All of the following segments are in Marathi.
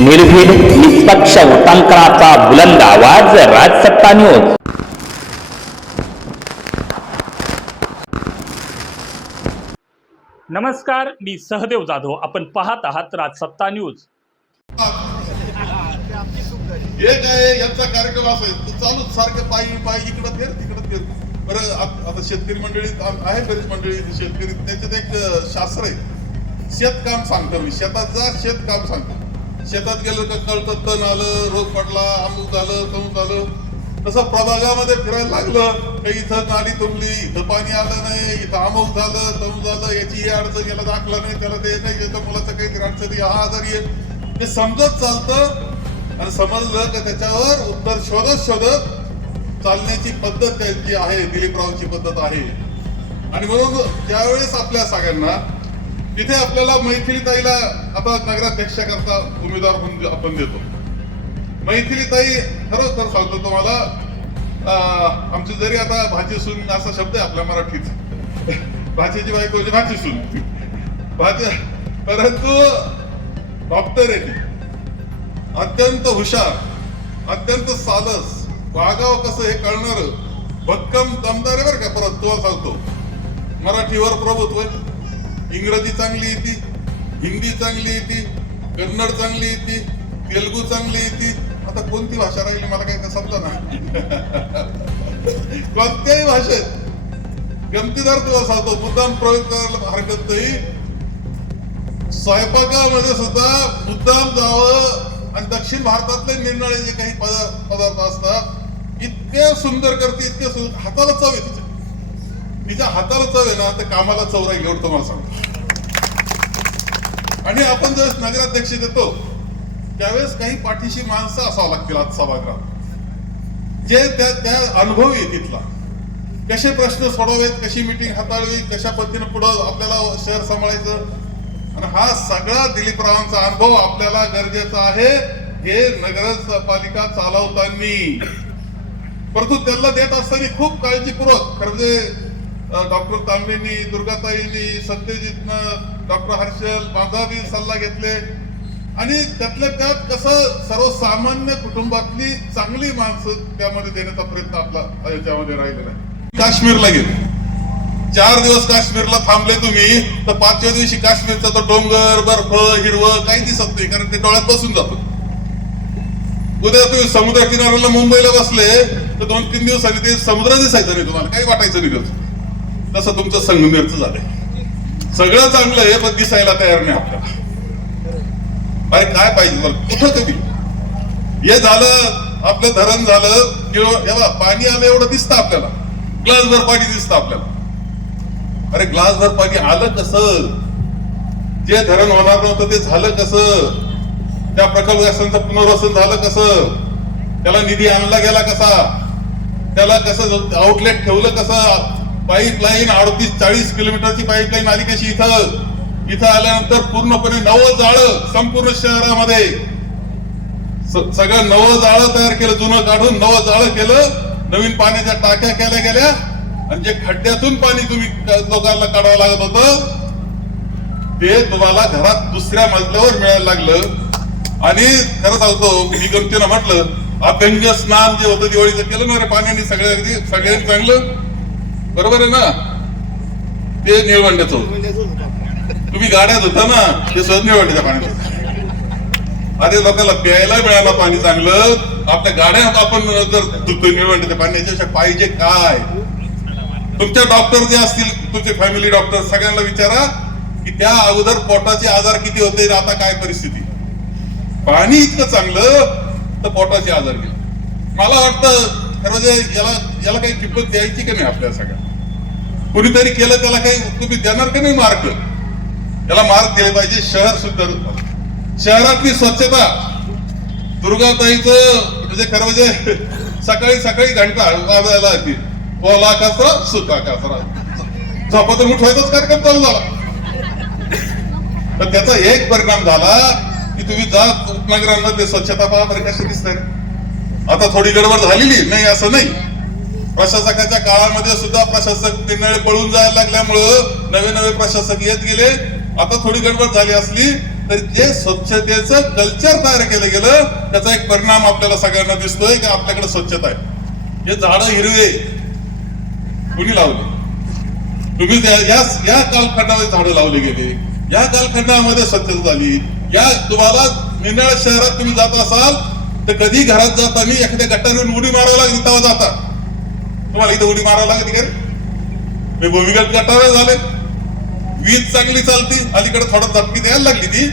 निर्भीड निष्पक्ष उटांकनाचा बुलंद आवाज राजसत्ता न्यूज नमस्कार मी सहदेव जाधव. आपण पाहत आहात राजसत्ता न्यूज. हे काय यांचा कार्यक्रम असेल चालूच सारखं पायी पायी इकडं फिर तिकडं फिर. बरं आता शेतकरी मंडळी आ- आहे बरीच मंडळी शेतकरी त्याच्यात एक शास्त्र आहे. शेतकाम सांगतो मी. शेतात जा शेतकाम सांगतो. शेतात गेलं का कळतं तण आलं रोग पडला अमुक झालं तमुक झालं तसं प्रभागामध्ये फिरायला लागलं काही इथं नाली तुंबली इथं पाणी आलं नाही इथं अमुक झालं तमुक झालं याची ही अडचण याला दाखला नाही त्याला ते नाही याच्या मुलाचं काहीतरी अडचणी हा आजारी आहे. हे समजत चालतं आणि समजलं की त्याच्यावर उत्तर शोधत शोधत चालण्याची पद्धत त्यांची आहे दिलीपरावची पद्धत आहे. आणि म्हणून त्यावेळेस आपल्या सगळ्यांना तिथे आपल्याला मैथिलीताईला आता नगराध्यक्ष करता उमेदवार म्हणून आपण देतो. मैथिलीताई खरोखर सांगतो तुम्हाला आमची जरी आता भाची सून असा शब्द आहे आपल्या मराठीत. भाचीची बायको म्हणजे भाची सून भाची परंतु डॉक्टर आहे अत्यंत हुशार अत्यंत सालस वागाव कसं हे कळणार भक्कम दमदार आहे बरं का परत तो सांगतो. मराठीवर प्रभुत्व इंग्रजी चांगली येते हिंदी चांगली येते कन्नड चांगली येते तेलगू चांगली येते. आता कोणती भाषा राहिली मला काही समजा ना कोणत्याही भाषेत गमतीदार तुला सांगतो मुद्दाम प्रयोग करायला हरकत नाही स्वयंपाकामध्ये सुद्धा मुद्दाम जावं आणि दक्षिण भारतातले निरनिळे जे काही पदार्थ पदार्थ असतात इतके सुंदर करते इतके सुंदर हाताला चव आहे तिच्या तिच्या हाताला चव आहे ना ते कामाला चव राहील एवढं तुम्हाला सांगतो. आणि आपण ज्यावेळेस नगराध्यक्ष देतो त्यावेळेस काही पाठीशी माणसं असावं लागतील आज सभागृहात. जे त्या त्या अनुभव आहे तिथला कसे प्रश्न सोडवावेत कशी मिटिंग हाताळावी कशा पद्धतीने पुढं आपल्याला शहर सांभाळायचं? आणि हा सगळा दिलीपरावांचा अनुभव आपल्याला गरजेचा आहे हे नगरपालिका चालवताना. परंतु त्यांना देत असताना खूप काळजीपूर्वक खरं म्हणजे डॉक्टर तांबेनी दुर्गाताईंनी सत्यजितनं डॉक्टर हर्षल माझा बी सल्ला घेतले. आणि त्यातल्या त्यात कसं सर्वसामान्य कुटुंबातली चांगली माणसं त्यामध्ये देण्याचा प्रयत्न आपला याच्यामध्ये राहिलेला आहे. काश्मीरला गेले. चार दिवस काश्मीरला थांबले तुम्ही तर पाचव्या दिवशी काश्मीरचा तो डोंगर बर्फ हिरवं काही दिसत नाही कारण ते डोळ्यात बसून जातं. उद्या तुम्ही समुद्र किनाऱ्याला मुंबईला बसले तर दोन तीन दिवसांनी ते समुद्र दिसायचं नाही तुम्हाला काही वाटायचं नाही तसं तुमचं संगमेरचं झालंय. सगळं चांगलं आहे पण दिसायला तयार नाही आपल्याला अरे काय पाहिजे मला कुठं कधी हे झालं आपलं धरण झालं किंवा पाणी आलं एवढं दिसतं आपल्याला. ग्लासभर पाणी दिसतं आपल्याला. अरे ग्लासभर पाणी आलं कसं? जे धरण होणार नव्हतं ते झालं कसं? त्या प्रकल्पग्रस्तांचं पुनर्वसन झालं कसं? त्याला निधी आणला गेला कसा? त्याला कसं आउटलेट ठेवलं कसं? पाईपलाईन अडतीस चाळीस किलोमीटरची पाईपलाईन आली कशी इथं? इथं आल्यानंतर पूर्णपणे नवं जाळं संपूर्ण शहरामध्ये. सगळं नवं जाळं तयार केलं जुनं काढून नवं जाळं केलं. नवीन पाण्याच्या टाक्या केल्या गेल्या. आणि जे खड्ड्यातून पाणी तुम्ही लोकांना काढावं लागत होतं ते तुम्हाला घरात दुसऱ्या मजल्यावर मिळायला लागलं. आणि खरं सांगतो मी गमतीनं म्हटलं अभ्यंग स्नान जे होतं दिवाळीचं केलं ना रे पाण्याने सगळ्या सगळ्यांनी चांगलं. बरोबर आहे ना? ते निळवंड्याचं होतं. तुम्ही गाड्यात होता ना ते सहज निळवंड्याच्या पाण्यात. अरे लोकांना प्यायला मिळालं पाणी चांगलं. आपल्या गाड्यात आपण जर धुतोय निळवंड्याच्या पाण्याच्या पाहिजे काय? तुमच्या डॉक्टर जे असतील तुमचे फॅमिली डॉक्टर सगळ्यांना विचारा की त्या अगोदर पोटाचे आजार किती होते आता काय परिस्थिती? पाणी इतकं चांगलं तर पोटाचे आजार गेले. मला वाटतं खरं म्हणजे याला याला काही किंमत द्यायची का नाही आपल्या सगळ्या? कुणीतरी केलं त्याला काही तुम्ही देणार का नाही मार्क त्याला मार्क दिले पाहिजे शहर सुंदर शहरातली स्वच्छता. दुर्गाताईच म्हणजे खरं म्हणजे सकाळी सकाळी घंटा वाजायला येते ओला कचरा सुका कचरा. झोपातून उठवायचाच कार्यक्रम चालू झाला. तर त्याचा एक परिणाम झाला की तुम्ही जा उपनगरांमध्ये स्वच्छता पहा बरं कशी दिसत आता थोडी गडबड झालेली नाही असं नाही. प्रशासकाच्या काळामध्ये सुद्धा प्रशासक निरनिळे पळून जायला लागल्यामुळं नवे नवे प्रशासक येत गेले. आता थोडी गडबड झाली असली तर जे स्वच्छतेचं कल्चर तयार केलं गेलं त्याचा एक परिणाम आपल्याला सगळ्यांना दिसतोय की आपल्याकडे स्वच्छता आहे. हे झाडं हिरवे कुणी लावले? तुम्ही या या कालखंडामध्ये झाडं लावली गेली. या कालखंडामध्ये स्वच्छता झाली. या तुम्हाला निनाळ शहरात तुम्ही जात असाल तर कधी घरात जाताना एखाद्या गटारीवर उडी मारावं लागली तेव्हा जाता. तुम्हाला इथं उडी मारावं लागत का भूमिगत झाले वीज चांगली चालती अलीकडे थोडा धपकी द्यायला लागली ती.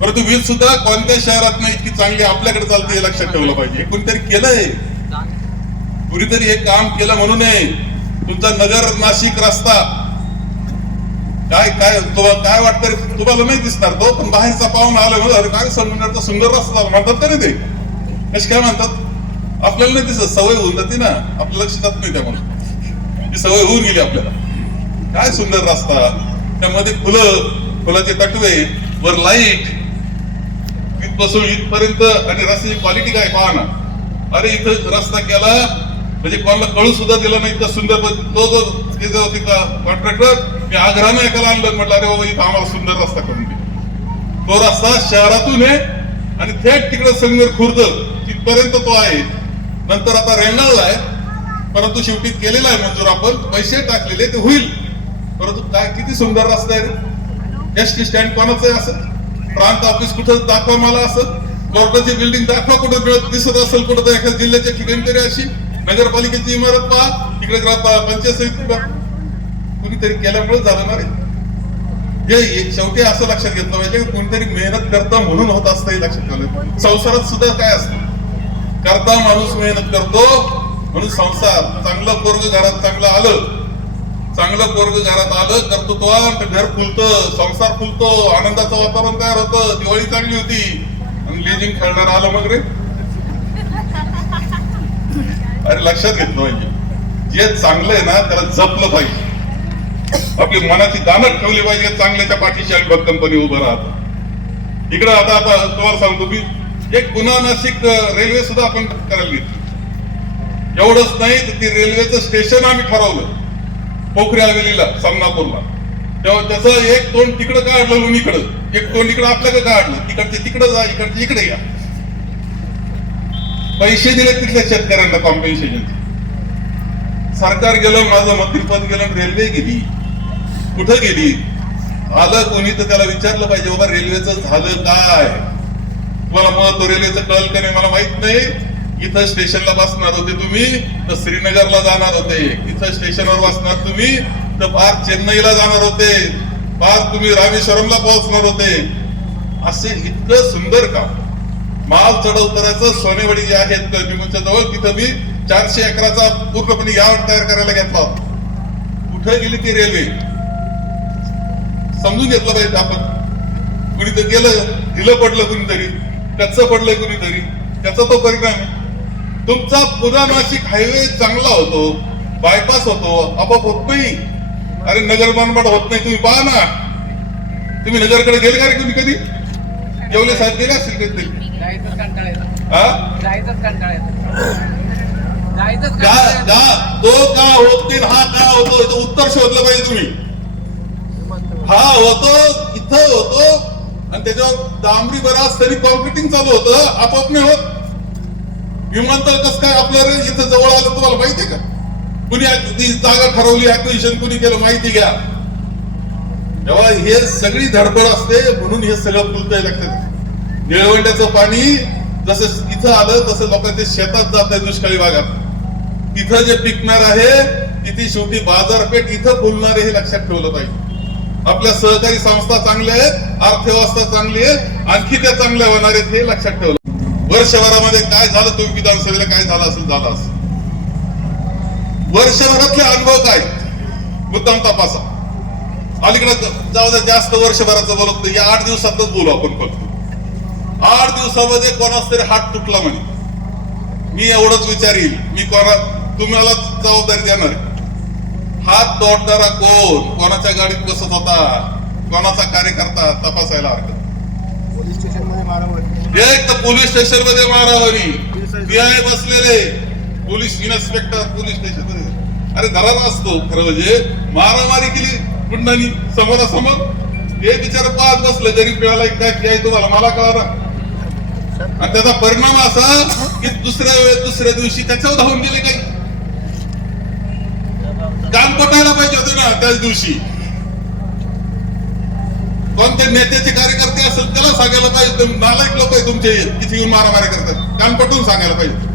परंतु वीज सुद्धा कोणत्या शहरात नाही इतकी चांगली आपल्याकडे चालते हे लक्षात ठेवलं पाहिजे. कोणीतरी केलंय? कुणीतरी हे काम केलं म्हणून आहे. तुमचा नगर नाशिक रस्ता. काय काय तुम्हाला काय वाटतं तुम्हाला नाही दिसणार तो पण बाहेरचा पाहून आला म्हणून अरे काय संगमनेरचा सुंदर रस्ता म्हणतात का नाही ते? कसे काय म्हणतात? आपल्याला नाही दिसत सवय होऊन जाते ना. आपल्या लक्षात नाही त्यामुळे ती सवय होऊन गेली आपल्याला. काय सुंदर रस्ता. त्यामध्ये फुलं फुलाचे तटवे वर लाइट इथपासून इथपर्यंत आणि रस्त्याची क्वालिटी काय पहा ना. अरे इथं रस्ता केला म्हणजे कोणाला कळू सुद्धा दिला नाही इतका सुंदर तो जो तिथं तिथला कॉन्ट्रॅक्टर मी आग्रहानं ऐकायला आणलं म्हटलं अरे बाबा इथं आम्हाला सुंदर रस्ता करून दे. तो रस्ता शहरातून आहे आणि थेट तिकडे संगर खुर्द तिथपर्यंत तो आहे. नंतर आता रेंगाळला आहे. परंतु शेवटी केलेला आहे मंजूर आपण. पैसे टाकलेले ते होईल. परंतु काय किती सुंदर रस्ता आहे रे. एस टी स्टँड कोणाचं आहे असं? प्रांत ऑफिस कुठं दाखवा मला असं? कोर्टाची बिल्डिंग दाखवा कुठं मिळत दिसत असेल कुठं तर एखाद्या जिल्ह्याच्या ठिकाणी तरी अशी. नगरपालिकेची इमारत पहा. तिकडे ग्राम पंचायत समिती कुणीतरी केल्यामुळे झालं ना रे. हे शेवटी असं लक्षात घेतलं पाहिजे. कोणतरी मेहनत करता म्हणून होत असतं हे लक्षात ठेवलं. संसारात सुद्धा काय असतं? करता माणूस मेहनत करतो म्हणून संसार चांगलं पोरग घरात चांगलं आलं चांगलं पोरग घरात आलं कर्तृत्वान तर घर फुलतं संसार फुलतो आनंदाचं वातावरण तयार होतं दिवाळी चांगली होती. आणि लिजिंग खेळणार आलं मग रे? अरे लक्षात घेतलं पाहिजे म्हणजे. जे चांगलं आहे ना त्याला जपलं पाहिजे. आपली मनाची दानत ठेवली पाहिजे चांगल्याच्या पाठीशी आणि बघ कंपनी उभं राहत. इकडं आता आता तुम्हाला सांगतो मी एक पुन्हा नाशिक रेल्वे सुद्धा आपण करायला घेतली. एवढंच नाही तर ती रेल्वेचं स्टेशन आम्ही ठरवलं. पोखऱ्या हवेलीला सामनापूरला. तेव्हा त्याचं एक तोंड तिकडं काढलं लोणीकडं? एक दोन इकडं आपल्याकडे काढलं तिकडचे तिकडं जा इकडचे इकडे या. पैसे दिले तिथल्या शेतकऱ्यांना कॉम्पेन्सेशन सरकार गेलं माझं मंत्रिपद गेलं रेल्वे गेली. कुठं गेली? आलं कोणी तर त्याला विचारलं पाहिजे बाबा रेल्वेचं झालं काय? तुम्हाला महत्त्व रेल्वेचं कळलं का नाही मला माहीत नाही. इथं स्टेशनला बसणार होते तुम्ही तर श्रीनगरला जाणार होते. इथं स्टेशनवर बसणार तुम्ही तर पार चेन्नईला जाणार होते. पार तुम्ही रामेश्वरमला पोहोचणार होते. असे इतकं सुंदर काम. माल चढवतानाचं सोनेवाडी जे आहेत भीमुच्या जवळ तिथं मी चारशे एकराचा पूर्णपणे यावर तयार करायला घेतला होता. कुठे गेली ती रेल्वे समजून घेतलं पाहिजे आपण. कुणी तर गेलं दिलं पडलं कुणीतरी. कच्च पडलं कुणीतरी. त्याचा तो परिणाम आहे. तुमचा पुरा नाशिक हायवे चांगला होतो बायपास होतो आपोआप होत नाही अरे नगर मनमाड होत नाही तुम्ही पहा ना. तुम्ही नगरकडे गेले का रे तुम्ही कधी? येवले साहेब गेले असतील कधीतरी? जायचंच कंटाळा येतो. हा? जायचंच कंटाळा येतो. जायचंच का कंटाळा येतो. का तो का होत नाही हा का होतो उत्तर शोधलं पाहिजे तुम्ही. हा होतो इथं होतो आणि त्याच्यावर डांबरी बराच तरी कॉम्पिटिंग चालू होतं आपोआप नाही होत. विमानतळ कसं काय आपल्याला इथं जवळ आलं तुम्हाला माहितीये का? कुणी ती जागा ठरवली ऍक्विशन कुणी केलं माहिती घ्या. तेव्हा हे सगळी धडपड असते म्हणून हे सगळं फुलतंय लक्षात. निळवंड्याचं पाणी जसं इथं आलं तसं लोकांच्या शेतात जात आहे दुष्काळी भागात. तिथं जे पिकणार आहे तिथे शेवटी बाजारपेठ इथं फुलणार आहे हे लक्षात ठेवलं पाहिजे. आपल्या सहकारी संस्था चांगल्या आहेत अर्थव्यवस्था चांगली आहे आणखी त्या चांगल्या होणार आहेत हे लक्षात ठेवलं. वर्षभरामध्ये काय झालं तुम्ही विधानसभेला काय झालं असेल झालं असेल. वर्षभरातले अनुभव काय? मुद्दाम तपासा. अलीकडे जाऊ जास्त वर्षभराचं बोलत नाही या आठ दिवसातच बोलू आपण फक्त. आठ दिवसामध्ये कोणाच तरी हात तुटला म्हणे. मी एवढंच विचार येईल मी कोणा तुम्हाला जबाबदारी देणार आहे. हात तोडणारा कोण? कोणाच्या गाडीत बसत होता? कोणाचा कार्यकर्ता? तपासायला हरकत पोलीस स्टेशनमध्ये मारामारी एक तर पोलीस स्टेशनमध्ये मारामारी पीआय बसलेले. पोलीस इन्स्पेक्टर पोलीस स्टेशनमध्ये अरे घराला असतो. खरं म्हणजे मारामारी केली गुंडांनी. समोरासमोर. ते बिचार पाच बसलं. गरीब मिळाला काय काय तुम्हाला. मला कळा आणि त्याचा परिणाम असा की दुसऱ्या वेळेस दुसऱ्या दिवशी त्याच्यावर धावून गेले काही. काम पटायला पाहिजे होते ना त्याच दिवशी. कोणते नेत्याचे कार्यकर्ते असेल त्याला सांगायला पाहिजे नालायक लोक आहे तुमचे किती येऊन मारामारी करतात. कान पटवून सांगायला पाहिजे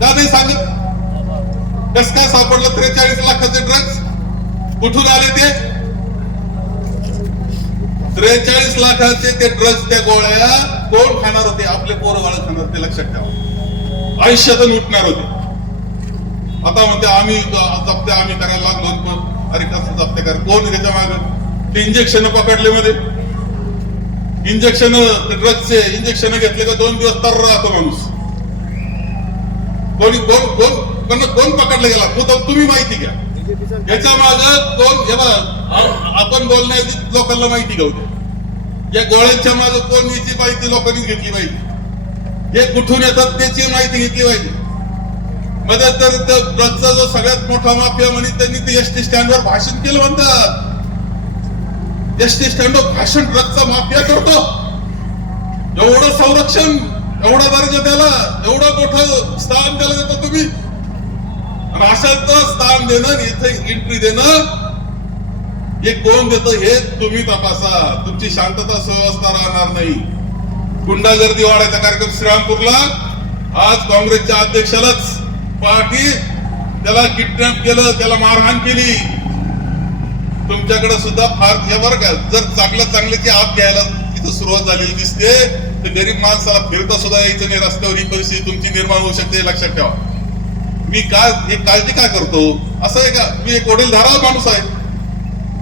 का नाही सांगत कस काय सापडलं? त्रेचाळीस लाखाचे ड्रग्ज कुठून आले ते? त्रेचाळीस लाखाचे ते ड्रग्ज त्या गोळ्या कोण खाणार होते? आपले पोरं बाळ खाणार होते लक्षात ठेवा. आयुष्यातून उठणार होते. आता म्हणते आम्ही जप्त्या आम्ही करायला लागलो पण अरे कसं जप्त्या कर कोण त्याच्या माग? ते इंजेक्शन पकडले मध्ये इंजेक्शन ड्रग्सचे इंजेक्शन घेतले का दोन दिवस तर राहतो माणूस. कोणी कोण कोण पण कोण पकडला गेला तो तुम्ही माहिती घ्या. याच्या माग कोण हे आपण बोलण्याची लोकांना माहिती घेऊ या गोळ्यांच्या माग कोण याची माहिती लोकांनीच घेतली पाहिजे? हे कुठून येतात त्याची माहिती घेतली पाहिजे? मध्ये तर त्या जो सगळ्यात मोठा माफिया म्हणे त्यांनी ते एस टी स्टँडवर भाषण केलं म्हणतात. एस टी स्टँडवर भाषण ड्रगचा माफिया करतो. एवढं संरक्षण एवढा दर्जा त्याला एवढं मोठं स्थान त्याला देतो तुम्ही. आणि अशात स्थान देणं इथे एंट्री देणं हे कोण देत हे तुम्ही तपासा. तुमची शांतता सुव्यवस्था राहणार नाही. गुंडागर्दी वाढायचा कार्यक्रम श्रीरामपूरला. आज काँग्रेसच्या अध्यक्षालाच पार्टी त्याला किडनॅप केलं त्याला मारहाण केली. तुमच्याकडे सुद्धा फार हे बरं का जर चांगल्या चांगल्याची आप घ्यायला इथं सुरुवात झालेली दिसते तर गरीब माणसाला फिरता सुद्धा यायचं नाही रस्त्यावर ही परिस्थिती तुमची निर्माण होऊ शकते लक्षात ठेवा. मी काय हे काळजी काय करतो? असं आहे का? मी एक वडीलधारा माणूस आहे.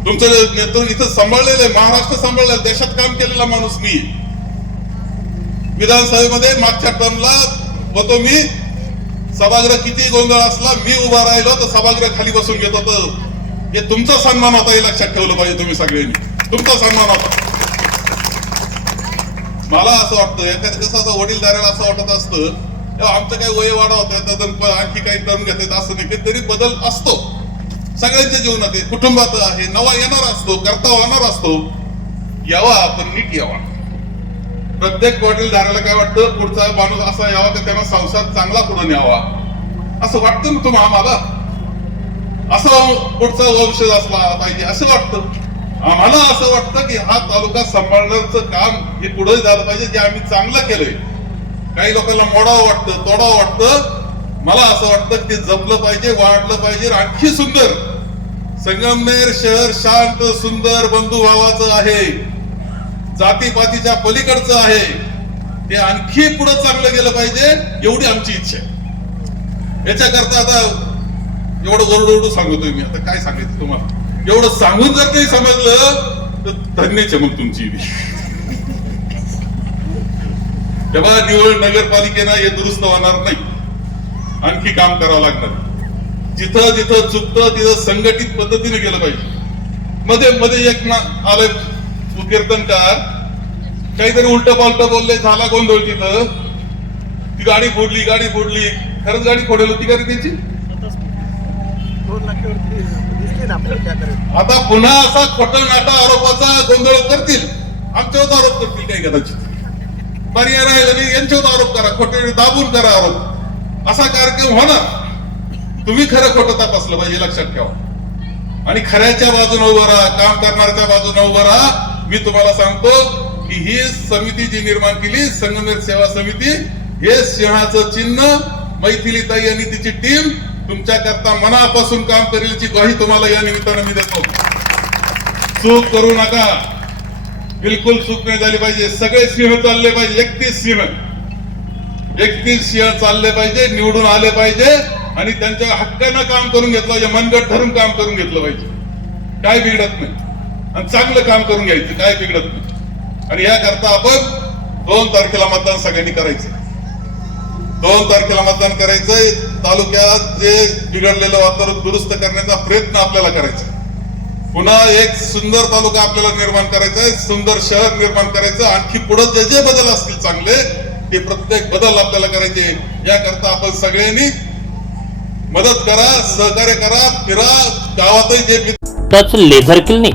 तुमचं नेतृत्व इथं सांभाळलेलं आहे महाराष्ट्र सांभाळलेलं देशात काम केलेला माणूस मी. विधानसभेमध्ये मागच्या टर्मला होतो मी. सभागृह किती गोंधळ असला मी उभा राहिलो तर सभागृह खाली बसून घेत होतं. हे तुमचा सन्मान होता हे लक्षात ठेवलं पाहिजे तुम्ही सगळ्यांनी. तुमचा सन्मान होता मला असं वाटतं एखाद्या कसं असं वडीलधाऱ्याला असं वाटत असतं आमचं काही वय वाढा होत आणखी काही करून घेतात असं नाही. तरी बदल असतो. सगळ्यांच्या जीवनात कुटुंबात आहे नवा येणार असतो करता होणार असतो. यावा आपण नीट यावा. प्रत्येक वडीलधाऱ्याला काय वाटतं? पुढचा माणूस असा यावा तर त्यांना संसार चांगला पुढे न्यावा असं वाटतं ना तुम्हाला आम्हाला असं पुढचा वंशज असला पाहिजे असं वाटतं. आम्हाला असं वाटतं की हा तालुका सांभाळण्याचं काम हे पुढे झालं पाहिजे जे आम्ही चांगलं केलंय. काही लोकांना मोडावं वाटतं तोडावं वाटतं. मला असं वाटतं की ते जपलं पाहिजे वाढलं पाहिजे आणखी सुंदर. संगमनेर शहर शांत सुंदर बंधुभावाचं आहे. जातीपातीच्या पलीकडचं आहे. ते आणखी पुढे चांगलं गेलं पाहिजे एवढी आमची इच्छा आहे. याच्याकरता आता एवढं ओरडू सांगतोय मी. आता काय सांगितलं तुम्हाला? एवढं सांगून जर काही समजलं तर धन्यच मग तुमची तेव्हा निवड नगरपालिकेनं हे दुरुस्त होणार नाही. आणखी काम करावं लागणार. जिथं जिथं चुकतं तिथं संघटित पद्धतीने गेलं पाहिजे. मध्ये मध्ये एक ना आलं कीर्तनकार काहीतरी उलट पालट बोलले झाला गोंधळ तिथं. ती गाडी फोडली गाडी फोडली. खरंच गाडी फोडेल होती का रे त्याची? आता पुन्हा असा खोटा नाटा आरोपाचा गोंधळ करतील. आमच्यावर आरोप करतील काही कदाचित. पर्याय राहिला नाही यांच्यावर आरोप करा. खोटे दाबून करा आरोप. असा कार्यक्रम होणार. तुम्ही खरं खोटं तपासलं पाहिजे लक्षात ठेवा. आणि खऱ्याच्या बाजूने उभं राहा काम करणाऱ्याच्या बाजूने उभं राहा. मी तुम्हाला सांगतो की ही समिती जी निर्माण केली संगमनेर सेवा समिती हे सिंहाचं चिन्ह मैथिली ताई आणि तिची टीम तुमच्या करता मनापासून काम करेलची ग्वाही तुम्हाला या निमित्तानं मी देतो. चूक करू नका. बिलकुल चूक नाही झाली पाहिजे. सगळे सिंह चालले पाहिजे. एकतीस सिंह. एकतीस सिंह चालले पाहिजे निवडून आले पाहिजे आणि त्यांच्या हक्कानं काम करून घेतलं पाहिजे. मनगट धरून काम करून घेतलं पाहिजे. काय बिघडत नाही. आणि चांगलं काम करून घ्यायचं काय बिघडत नाही. आणि याकरता आपण दोन तारखेला मतदान सगळ्यांनी करायचं. दोन तारखेला मतदान करायचंय तालुक्यात जे बिघडलेलं वातावरण दुरुस्त करण्याचा प्रयत्न आपल्याला करायचा. पुन्हा एक सुंदर तालुका आपल्याला निर्माण करायचा आहे सुंदर शहर निर्माण करायचं आणखी पुढे जे जे बदल असतील चांगले ते प्रत्येक बदल आपल्याला करायचे याकरता आपण सगळ्यांनी मदत करा सहकार्य करा फिरा गावातही जे टच लेझर क्लिनिक